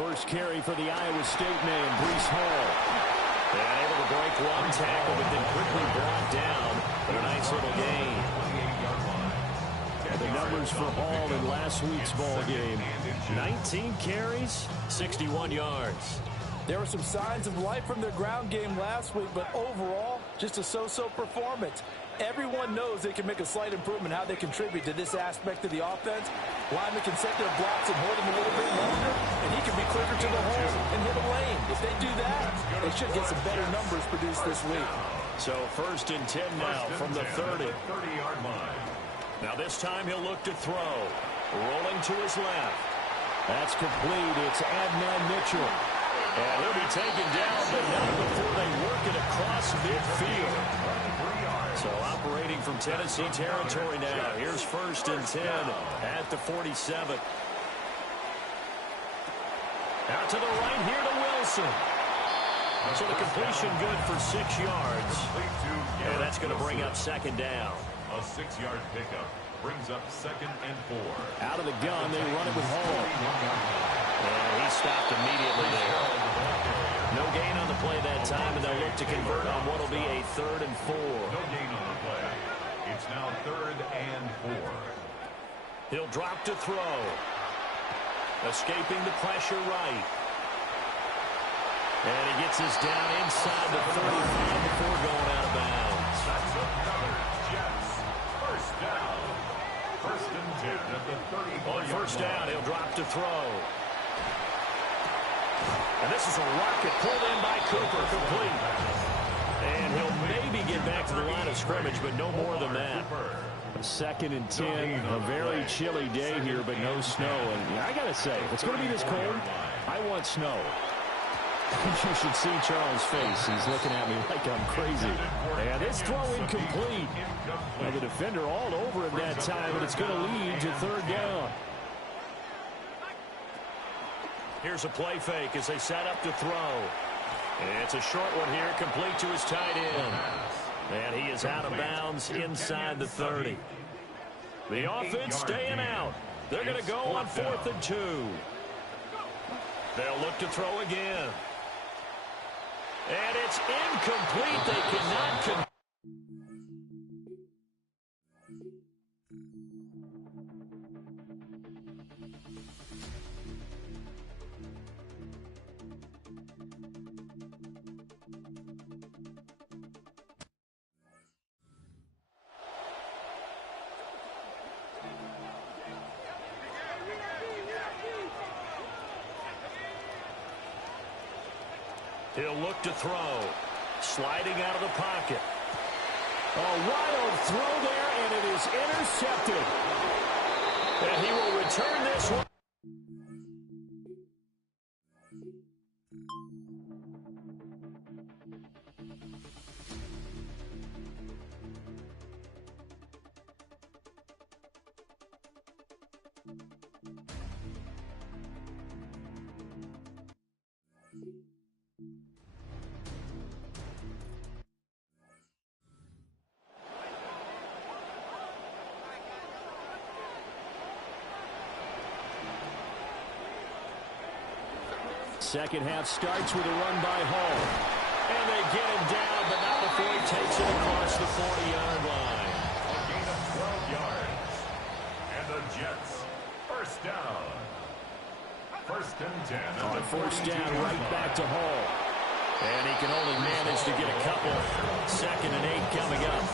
First carry for the Iowa State man, Breece Hall. And able to break one tackle, but then quickly brought down. But a nice little gain. And the numbers for Hall in last week's ball game. 19 carries, 61 yards. There were some signs of life from their ground game last week, but overall, just a so-so performance. Everyone knows they can make a slight improvement how they contribute to this aspect of the offense. Linemen can set their blocks and hold them a little bit longer, and he can be quicker to the hole and hit a lane. If they do that, they should get some better numbers produced this week. So 1st and 10 now from the 30. 30-yard line. Now this time he'll look to throw. Rolling to his left. That's complete. It's Adnan Mitchell. And he'll be taken down, but not before they work it across midfield. So operating from Tennessee territory now. Here's 1st and 10 at the 47. Out to the right here to Wilson. So the completion good for 6 yards. And that's going to bring up 2nd down. A 6-yard pickup brings up 2nd and 4. Out of the gun, they run it with Hall. And he stopped immediately there. No gain on the play that time, and they'll look to convert on what will be a 3rd and 4. No gain on the play. It's now 3rd and 4. He'll drop to throw. Escaping the pressure right. And he gets us down inside the 35 before going out of bounds. That's another Jets. First down. 1st and 10 at the 34. On 1st down, he'll drop to throw. And this is a rocket pulled in by Cooper, complete. And he'll maybe get back to the line of scrimmage, but no more than that. 2nd and 10, a very chilly day here, but no snow. And I got to say, if it's going to be this cold, I want snow. You should see Charles' face. He's looking at me like I'm crazy. And this throw incomplete. Now the defender all over him that time, and it's going to lead to 3rd down. Here's a play fake as they set up to throw. It's a short one here, complete to his tight end. And he is out of bounds inside the 30. The offense staying out. They're going to go on 4th and 2. They'll look to throw again. And it's incomplete. They cannot He'll look to throw. Sliding out of the pocket. A wild throw there, and it is intercepted. And he will return this one. Second half starts with a run by Hall. And they get him down, but not before he takes it across the 40-yard line. A gain of 12 yards. And the Jets, 1st down. 1st and 10. On 1st down, right back to Hall. And he can only manage to get a couple. 2nd and 8 coming up.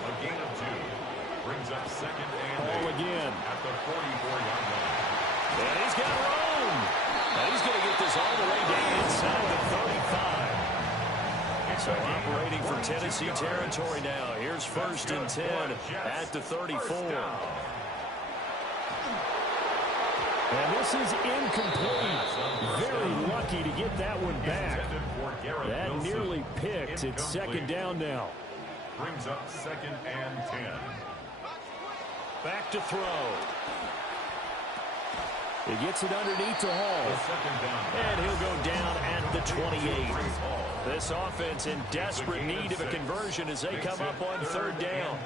A gain of 2 brings up 2nd and 8. Hall again. At the 44-yard line. And he's got room. And he's going to get this all the way down inside the 35. So operating for Tennessee territory now. Here's 1st and 10 at the 34. And this is incomplete. Very lucky to get that one back. That nearly picked. It's 2nd down now. Brings up 2nd and 10. Back to throw. He gets it underneath to Hall. And he'll go down at the 28. This offense in desperate need of a conversion as they come up on 3rd down.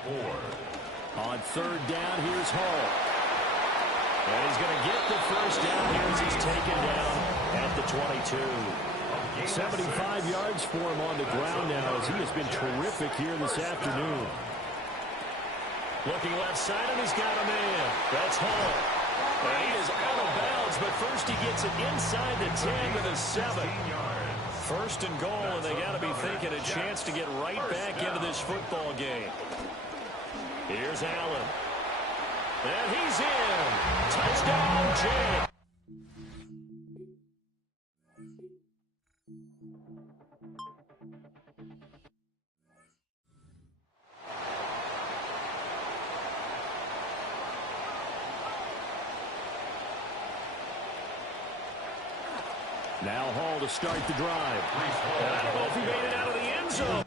On 3rd down, here's Hall. And he's going to get the first down here as he's taken down at the 22. 75 yards for him on the ground now as he has been terrific here this afternoon. Looking left side, and he's got a man. That's Hall. And he is out of bounds, but first he gets it inside the 10 to the 7. First and goal, and they got to be thinking a chance to get right back into this football game. Here's Allen. And he's in. Touchdown, Jay. Now Hall to start the drive. And I don't know if he made it out of the end zone.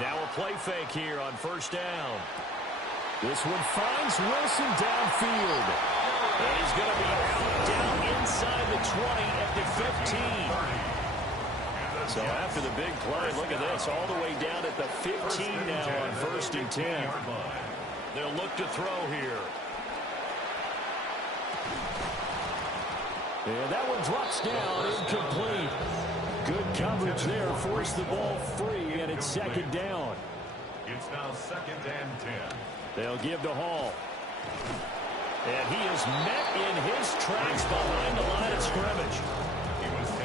Now a play fake here on first down. This one finds Wilson downfield. And he's going to be out down inside the 20 at the 15. So after the big play, look at this, all the way down at the 15 now on first and 10. They'll look to throw here. And that one drops down, incomplete. Good coverage there, forced the ball free, and it's second down. It's now second and 10. They'll give to Hall. And he is met in his tracks behind the line of scrimmage.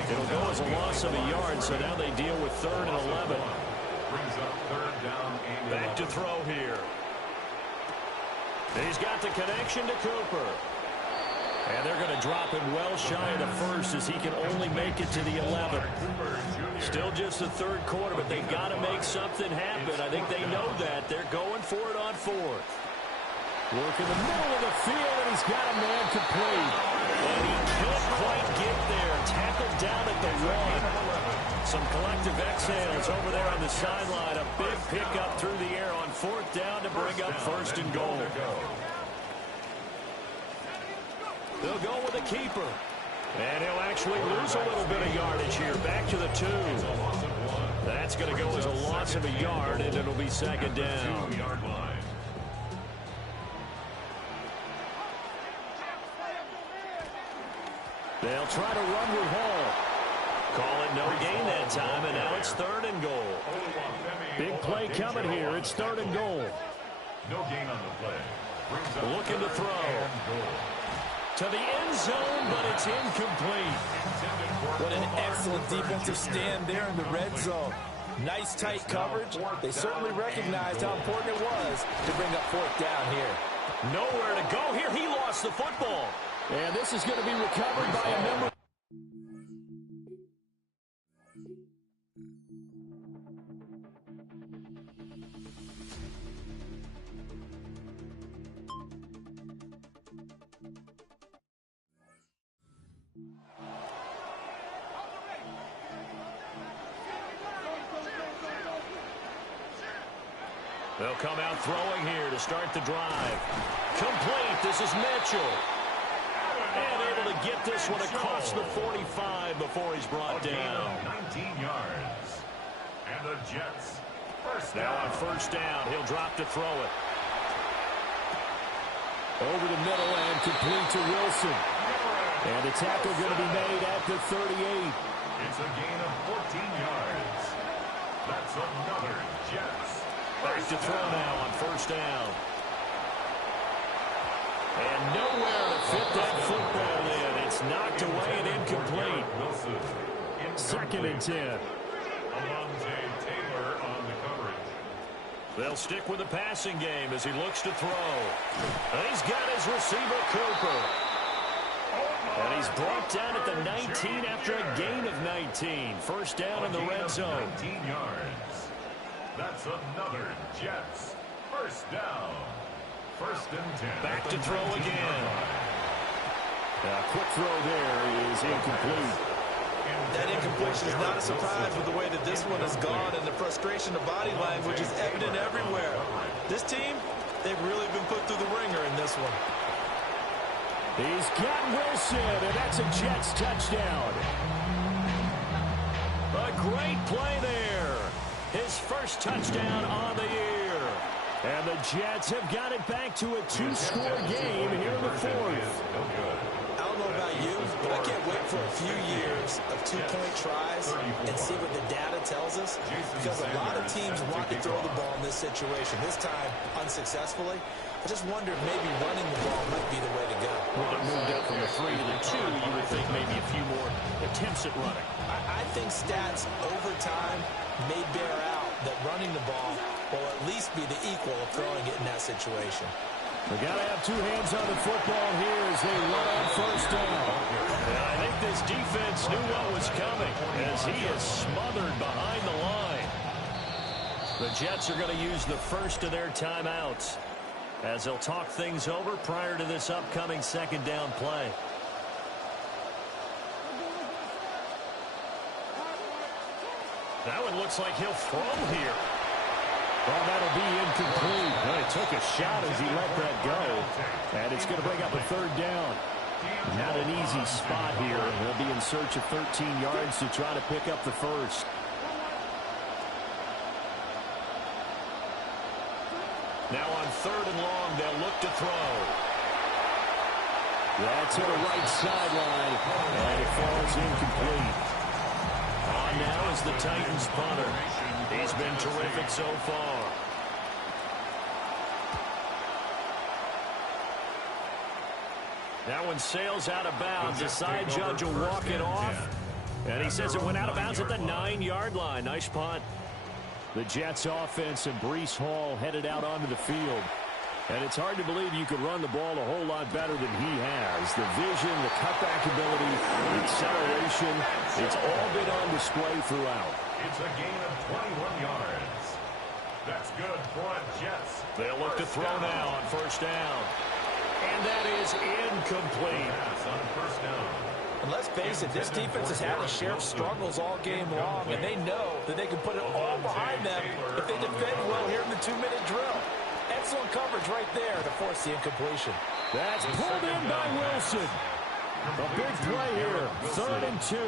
It'll go as a loss of a yard, so now they deal with 3rd and 11. Brings up 3rd down and back to throw here. He's got the connection to Cooper. And they're going to drop him well shy of the first as he can only make it to the 11. Still just the 3rd quarter, but they've got to make something happen. I think they know that. They're going for it on 4th. Work in the middle of the field, and he's got a man complete. And he can't quite get there. Tackled down at the 1. Some collective exhales over there on the sideline. A big pickup through the air on 4th down to bring up first and goal. They'll go with a keeper. And he'll actually lose a little bit of yardage here. Back to the 2. That's going to go as a loss of a yard, and it'll be second down. They'll try to run with Hall. Call it no gain that time, and now it's 3rd and goal. Big play coming here. It's 3rd and goal. No gain on the play. Looking to throw. To the end zone, but it's incomplete. What an excellent defensive stand there in the red zone. Nice tight coverage. They certainly recognized how important it was to bring up 4th down here. Nowhere to go here. He lost the football. And this is going to be recovered by a number. They'll come out throwing here to start the drive. Complete. This is Mitchell. And able to get this one across the 45 before he's brought down. 19 yards. And the Jets. First now down. on first down, he'll drop to throw it. Over the middle and complete to Wilson. And the tackle going to be made at the 38. It's a gain of 14 yards. That's another Jets. Back to throw now on first down. And nowhere to fit that football in. It's knocked away and incomplete. Second and 10. Alontae Taylor on the coverage. They'll stick with the passing game as he looks to throw. And he's got his receiver, Cooper. And he's brought down at the 19 after a gain of 19. First down in the red zone. 19 yards. That's another Jets. First down. First and 10. Back to throw again. Quick throw there is incomplete. That incompletion is not a surprise with the way that this one has gone, and the frustration of body language is evident everywhere. This team, they've really been put through the ringer in this one. He's got Wilson, and that's a Jets touchdown. A great play there. His first touchdown on the year. And the Jets have got it back to a two-score game here in the fourth. I don't know about you, but I can't wait for a few years of two-point tries and see what the data tells us, because a lot of teams want to throw the ball in this situation. This time, unsuccessfully. I just wonder if maybe running the ball might be the way to go. Well, it moved up from a 3 to the 2. You would think maybe a few more attempts at running. I think stats over time may bear out that running the ball will at least be the equal of throwing it in that situation. They got to have two hands on the football here as they run on first down. And I think this defense knew what was coming as he is smothered behind the line. The Jets are going to use the first of their timeouts as they'll talk things over prior to this upcoming second down play. That one looks like he'll throw here. Well, that'll be incomplete. Well, he took a shot as he let that go. And it's going to bring up a third down. Not an easy spot here. He'll be in search of 13 yards to try to pick up the first. Now on third and long, they'll look to throw. That's to the right sideline, and it falls incomplete. On now is the Titans punter. He's been terrific so far. That one sails out of bounds. The side judge will walk it off, and he says it went out of bounds at the 9-yard line. Nice punt. The Jets offense and Breece Hall headed out onto the field. And it's hard to believe you could run the ball a whole lot better than he has. The vision, the cutback ability, the acceleration, it's all been on display throughout. It's a gain of 21 yards. That's good for a Jets. They'll look to throw now on first down. And that is incomplete. Pass on first down. And let's face it, this defense has had a share of struggles all game long, and they know that they can put it all behind them if they defend well here in the 2-minute drill. Excellent coverage right there to force the incompletion. That's pulled in by Wilson. A big play here, 3rd and 2.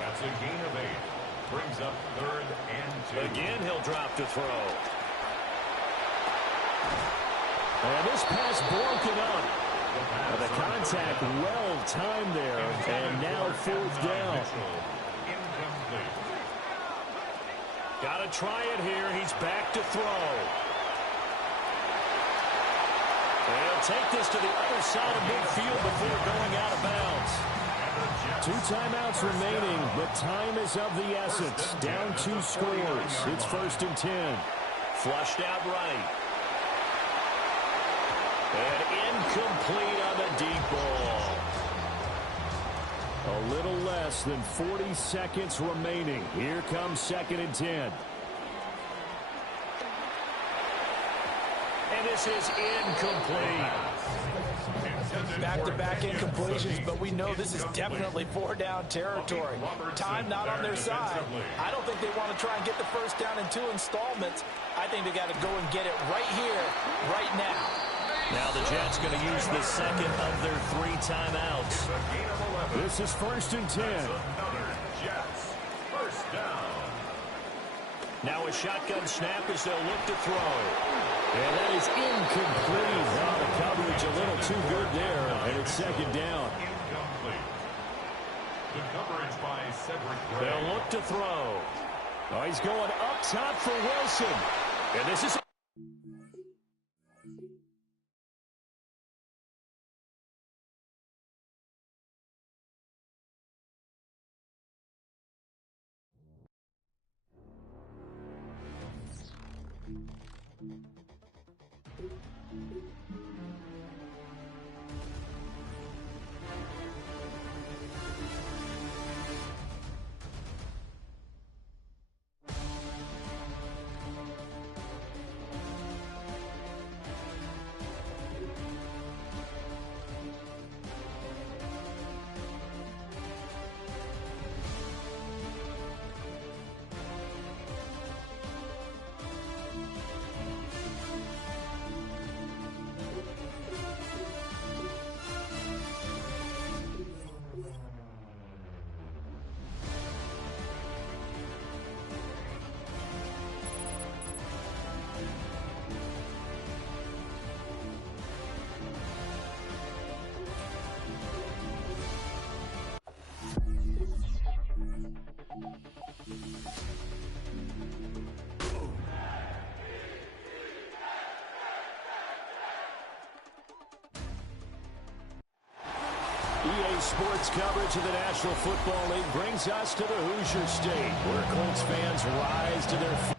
That's a gain of 8. Brings up 3rd and 2. Again, he'll drop to throw. And this pass broken up. The contact well timed there, and now 4th down. Got to try it here. He's back to throw. He'll take this to the other side of midfield before going out of bounds. 2 timeouts remaining, but time is of the essence. Down 2 scores. It's 1st and 10. Flushed out right. And incomplete on the deep ball. A little less than 40 seconds remaining. Here comes 2nd and 10. And this is incomplete. Back-to-back incompletions, but we know this is definitely 4-down territory. Time not on their side. I don't think they want to try and get the first down in 2 installments. I think they got to go and get it right here, right now. Now the Jets going to use the second of their 3 timeouts. This is 1st and 10. Jets. First down. Now a shotgun snap as they'll look to throw. And that is incomplete. Now the coverage a little too good there, and it's 2nd down. Incomplete. The coverage by Cedric Gray. They'll look to throw. Oh, he's going up top for Wilson. And this is... EA Sports coverage of the National Football League brings us to the Hoosier State, where Colts fans rise to their feet.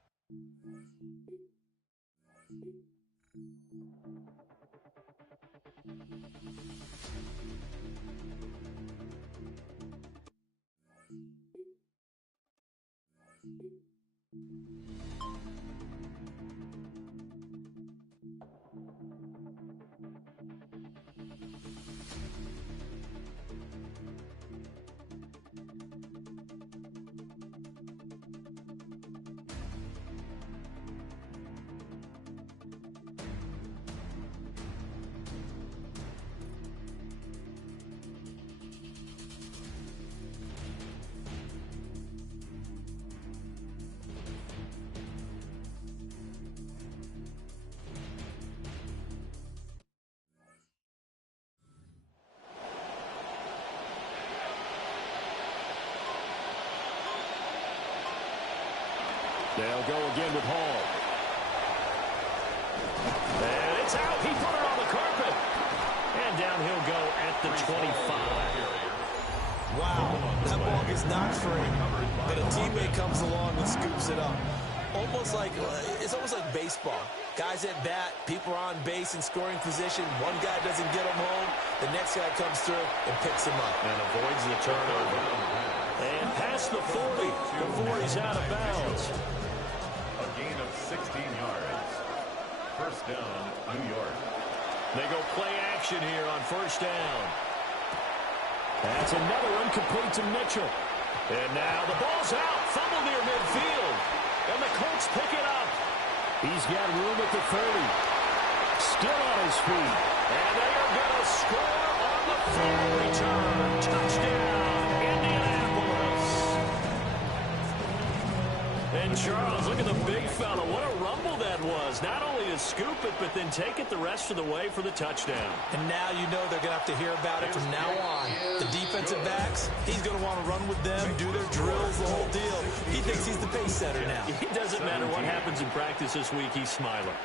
They'll go again with Hall. And it's out. He put it on the carpet. And down he'll go at the 25. Wow, that ball gets knocked free, but a teammate comes along and scoops it up. It's almost like baseball. Guys at bat, people are on base in scoring position. One guy doesn't get him home. The next guy comes through and picks him up. And avoids the turnover. And past the 40 before he's out of bounds. A gain of 16 yards. First down, New York. They go play action here on first down. That's another incomplete to Mitchell. And now the ball's out. Fumble near midfield. And the Colts pick it up. He's got room at the 30. Still on his feet. And they are going to score on the field return. Touchdown, Indianapolis. And Charles, look at the big fella. What a rumble that was. Not only to scoop it, but then take it the rest of the way for the touchdown. And now you know they're going to have to hear about it from now on. The defensive backs, he's going to want to run with them, do their drills, the whole deal. He thinks he's the pace setter now. It doesn't matter what happens in practice this week, he's smiling.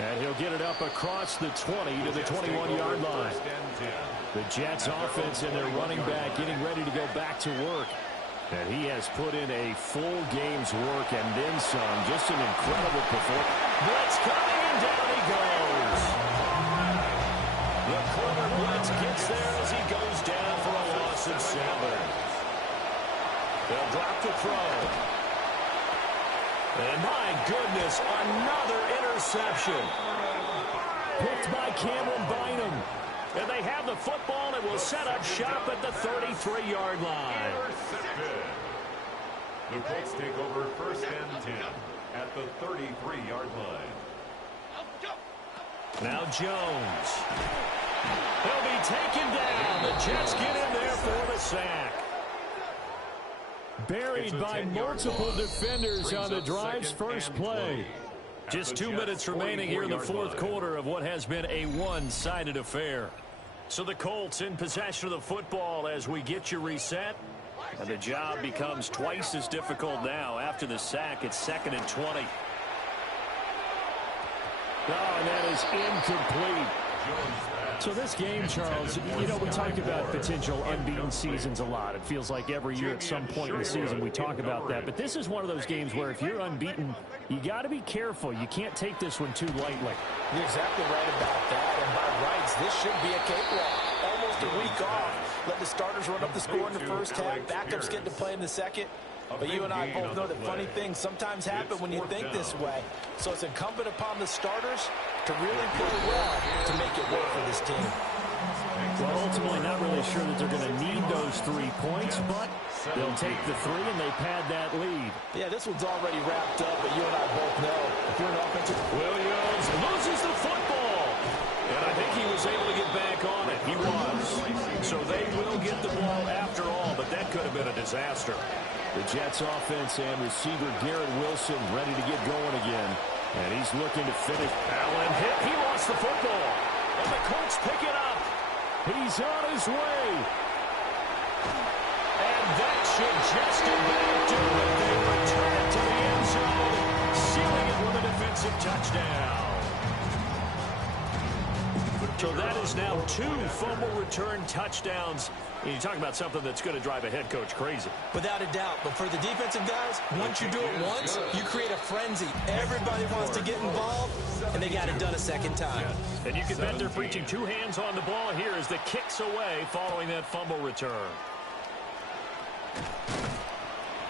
And he'll get it up across the 20 to the 21-yard line. The Jets offense and their running back getting ready to go back to work. And he has put in a full game's work and then some. Just an incredible performance. Blitz coming, and down he goes. The corner blitz gets there as he goes down for a loss of 7. They'll drop the throw. And my goodness, another interception. Picked by Cameron Bynum. And they have the football and will set up shop at the 33-yard line. The Colts take over first and 10 at the 33-yard line. Now Jones. He'll be taken down. The Jets get in there for the sack. Buried by multiple defenders on the drive's first play. Just 2 minutes remaining here in the fourth quarter of what has been a one-sided affair. So the Colts in possession of the football as we get you reset. And the job becomes twice as difficult now after the sack. It's 2nd and 20. Oh, and that is incomplete. So this game, Charles, you know, we talk about potential unbeaten seasons a lot. It feels like every year at some point in the season we talk about that. But this is one of those games where if you're unbeaten, you got to be careful. You can't take this one too lightly. You're exactly right about that. And by rights, this should be a cakewalk. Almost a week off. Let the starters run up the score in the first half. Backups get to play in the second. But you and I both know that funny things sometimes happen when you think this way. So it's incumbent upon the starters to really play well to make it work for this team. Well, ultimately not really sure that they're going to need those 3 points, but they'll take the 3 and they pad that lead. Yeah, this one's already wrapped up, but you and I both know if you're an offensive... Williams loses the football. And I think he was able to get back on it. He was. So they will get the ball after all, but that could have been a disaster. The Jets offense and receiver Garrett Wilson ready to get going again. And he's looking to finish. Allen hit. He lost the football. And the Colts pick it up. He's on his way. And that should just about do it. They return it to the end zone, sealing it with a defensive touchdown. So that is now 2 fumble return touchdowns. And you talk about something that's going to drive a head coach crazy. Without a doubt. But for the defensive guys, once you do it once, you create a frenzy. Everybody wants to get involved, and they got it done a second time. And you can bet they're preaching 2 hands on the ball here as the kick's away following that fumble return.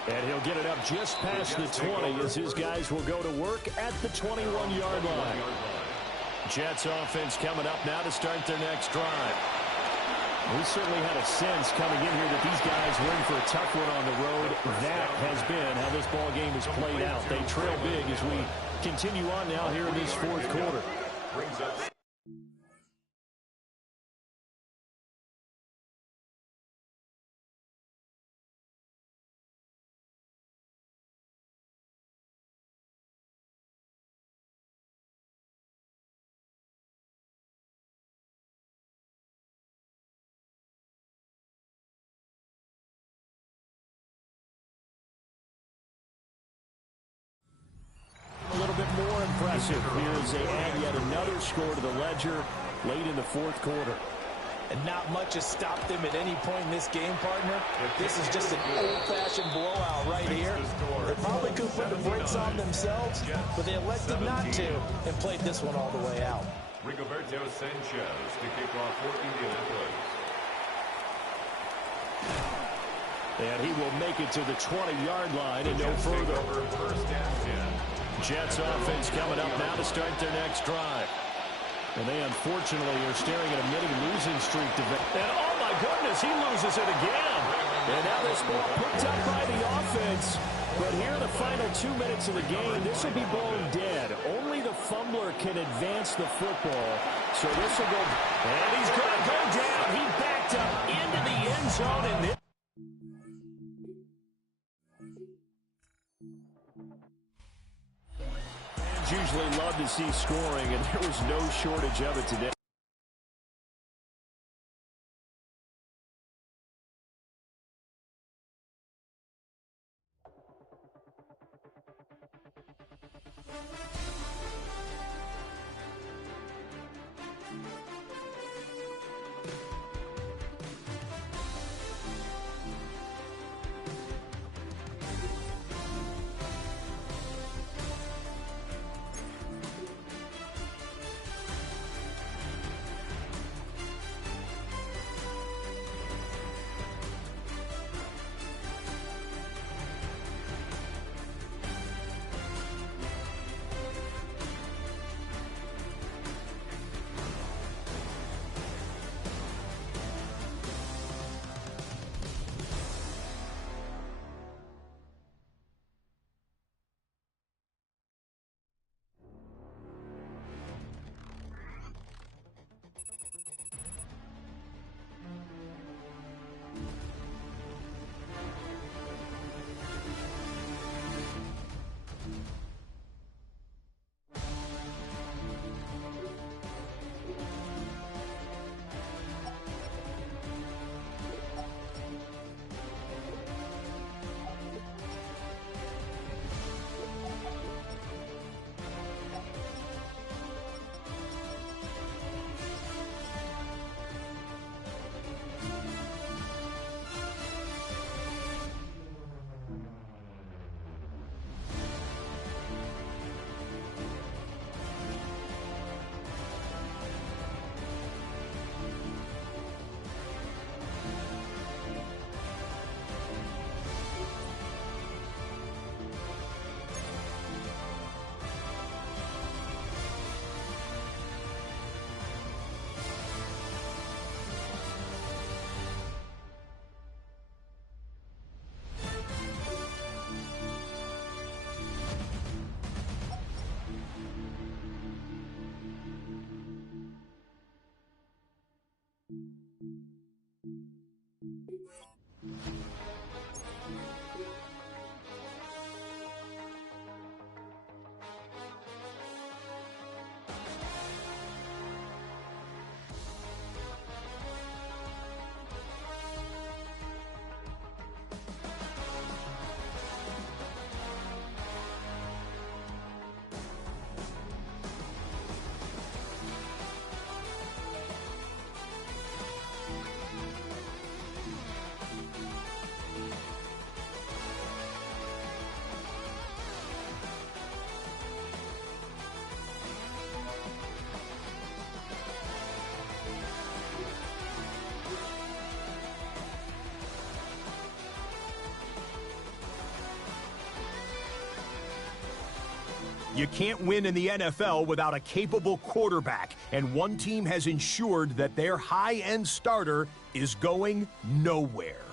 And he'll get it up just past the 20 as his guys will go to work at the 21-yard line. Jets offense coming up now to start their next drive. We certainly had a sense coming in here that these guys were in for a tough one on the road. That has been how this ball game has played out. They trail big as we continue on now here in this fourth quarter. A little bit more impressive here as they add yet another score to the ledger late in the fourth quarter. And not much has stopped them at any point in this game, partner. This is just an old-fashioned blowout right here. They probably could put the brakes on themselves, but they elected not to and played this one all the way out. Rigoberto Sanchez to kick off for Indianapolis. And he will make it to the 20-yard line and no further. First and 10. Jets offense coming up now to start their next drive. And they unfortunately are staring at a mini losing streak. And oh my goodness, he loses it again. And now this ball picked up by the offense. But here in the final 2 minutes of the game, this will be ball dead. Only the fumbler can advance the football. So this will go. And he's going to go down. He backed up into the end zone. And this usually love to see scoring, and there was no shortage of it today. You can't win in the NFL without a capable quarterback, and one team has ensured that their high-end starter is going nowhere.